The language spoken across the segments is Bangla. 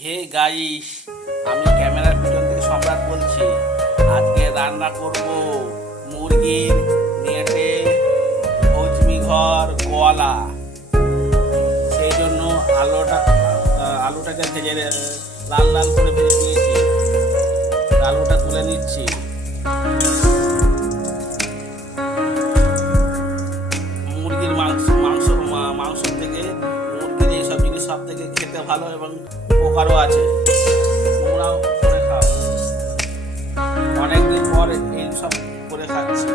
হে গাইস, আমি ক্যামেরার পিছন থেকে সম্রাট বলছি। আজকে রান্না করব মুরগির নেটে হজমি ঘর গোয়ালা। সেই জন্য আলুটা আলুটাকে ভেজে লাল লাল করে ভেজে নিয়েছি। আলুটা তুলে নিচ্ছি। মুরগির মাংস মাংস মাংস থেকে, মুরগির এইসব জিনিস সব থেকে খেতে ভালো এবং উপকারও আছে। তোমরাও করে খাও অনেকদিন পর এই সব করে খাচ্ছি।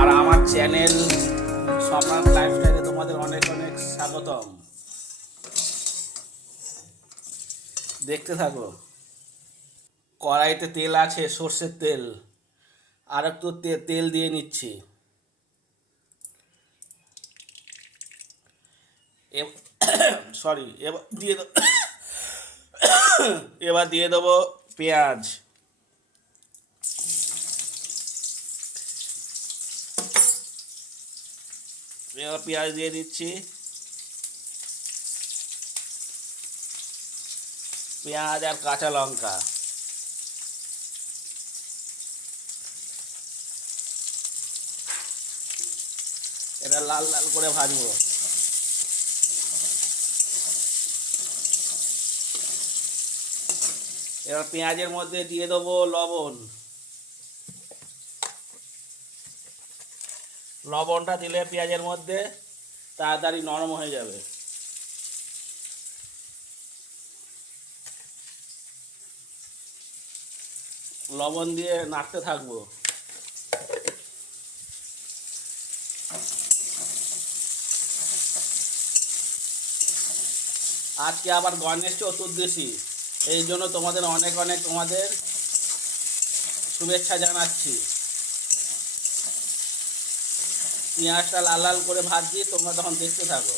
আর আমার চ্যানেল সম্রাট লাইফস্টাইলে তোমাদের অনেক অনেক স্বাগতম। দেখতে থাকো। কড়াইতে তেল আছে, সর্ষের তেল। আর একটু তেল দিয়ে নিচ্ছি। সরি, এবার দিয়ে এবার দিয়ে দেবো পেঁয়াজ। এবার পেঁয়াজ দিয়ে দিচ্ছি। পেঁয়াজ আর কাঁচা লঙ্কা। এটা লাল লাল করে ভাজবো। এবার পেঁয়াজের মধ্যে দিয়ে দেবো লবণ। লবণটা দিলে পেঁয়াজের মধ্যে তাড়াতাড়ি নরম হয়ে যাবে। লবণ দিয়ে নাড়তে থাকব। আজকে আবার গণেশ চতুর্দশী। এই জন্য তোমাদের অনেক অনেক তোমাদের শুভেচ্ছা জানাচ্ছি। পেঁয়াজটা লাল লাল করে ভাজছি, তোমরা তখন দেখতে থাকো।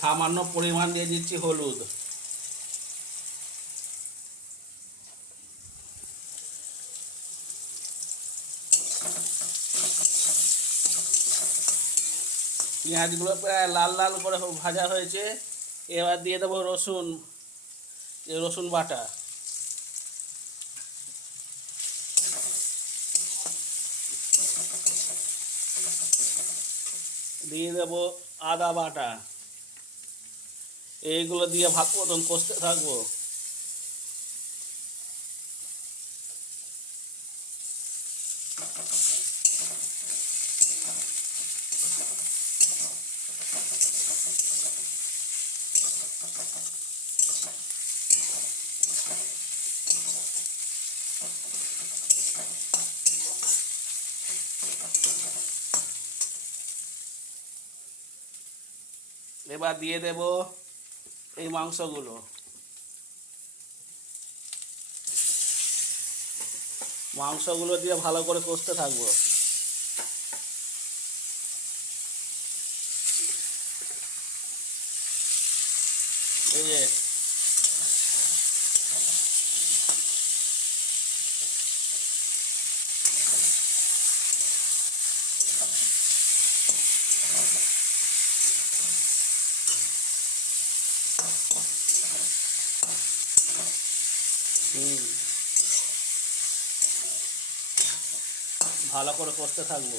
সামান্য পরিমাণ দিয়ে দিচ্ছি হলুদ। পেঁয়াজগুলো প্রায় লাল লাল করে ভাজা হয়েছে। এবার দিয়ে দেবো রসুন রসুন বাটা। দিয়ে দেবো আদা বাটা। এইগুলো দিয়ে ভাত মতন কষতে থাকব। এবার দিয়ে দেব এই মাংসগুলো। মাংসগুলো দিয়ে ভালো করে কষতে থাকব। এই যে। ভালো করে কষতে থাকব।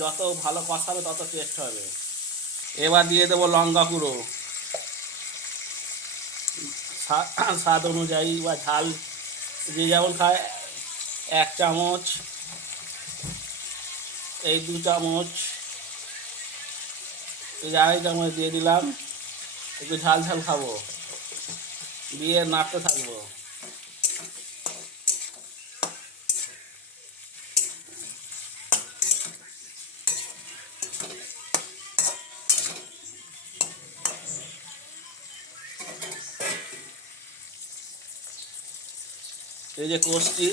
যত ভালো কষাবে তত টেস্ট হবে। এবার দিয়ে দেবো লঙ্কা গুঁড়ো। স্বাদ অনুযায়ী বা ঝাল যে যেমন খায়, এক চামচ, এই দু চামচ, এই যে আড়াই চামচ দিয়ে দিলাম, একটু ঝাল ঝাল খাব, দিয়ে নাড়তে থাকব। এই যে কোষটি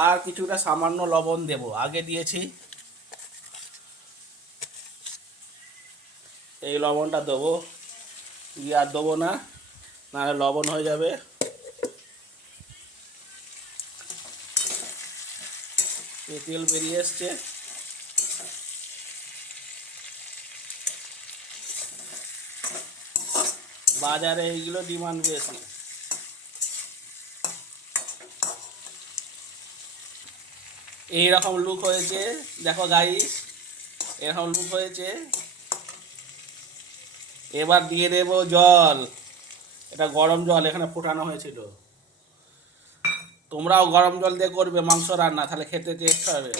আর কিছুটা সামান্য লবণ দেব। আগে দিয়েছি। এই লবণটা দেবো। আর দেবো না, নাহলে লবণ হয়ে যাবে। তেল বেরিয়ে এসছে। বাজারে এইগুলো ডিমান্ড বেশি। এইরকম লুক হয়েছে। দেখো গাইস এরকম লুক হয়েছে। এবার দিয়ে দেব জল। এটা গরম জল, এখানে ফোটানো হয়েছিল। তোমরাও গরম জল দিয়ে করবে, মাংস রান্না, তাহলে খেতে টেস্ট হবে।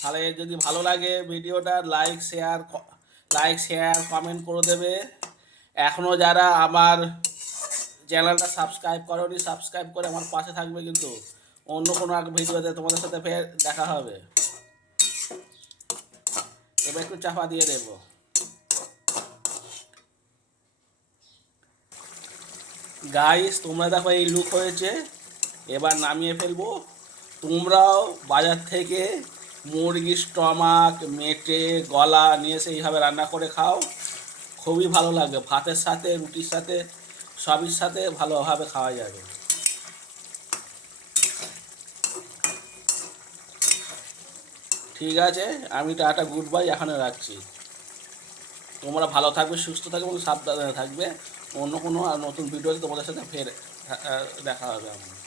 তাহলে যদি ভালো লাগে ভিডিওটা like share like share comment করে দেবে। এখনও যারা আমার চ্যানেলটা সাবস্ক্রাইব করোনি সাবস্ক্রাইব করে আমার পাশে থাকবে কিন্তু অন্য কোনো এক ভিডিওতে তোমাদের সাথে ফের দেখা হবে। এবার একটু চাপা দিয়ে দেবো। গাইস তোমরা দেখো এই লুক হয়েছে। এবার নামিয়ে ফেলব। তোমরাও বাজার থেকে মুরগির স্টমাক মেটে, গলা নিয়ে এসে এইভাবে রান্না করে খাও। খুবই ভালো লাগবে ভাতের সাথে, রুটির সাথে সবের সাথে ভালোভাবে খাওয়া যাবে। ঠিক আছে, আমি টাটা গুড বাই এখানে রাখছি। তোমরা ভালো থাকবে, সুস্থ থাকবে এবং সাবধানে থাকবে। অন্য কোনো আর নতুন ভিডিওতে তোমাদের সাথে ফের দেখা হবে আমার।